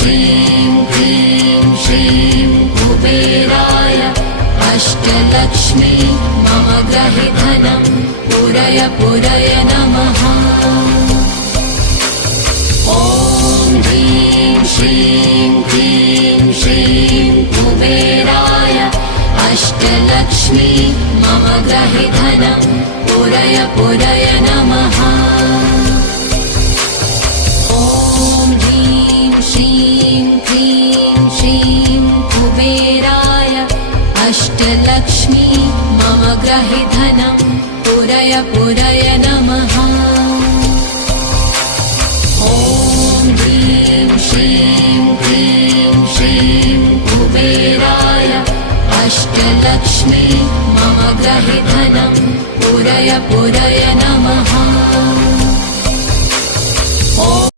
श्रीं क्लीं श्रीं कुबेराय अष्टलक्ष्मी मम गृहे धनं पूरय पूरय नमः। ॐ ह्रीं श्रीं क्लीं श्रीं कुबेराय अष्टलक्ष्मी मम गृहे धनं पूरय पूरय नमः। ॐ ह्रीं श्रीं क्लीं श्रीं कुबेराय अष्टलक्ष्मी मम गृहे धनं पूरय पूरय नमः। ॐ ह्रीं श्रीं क्लीं श्रीं कुबेराय अष्टलक्ष्मी मम गृहे धनं पूरय पूरय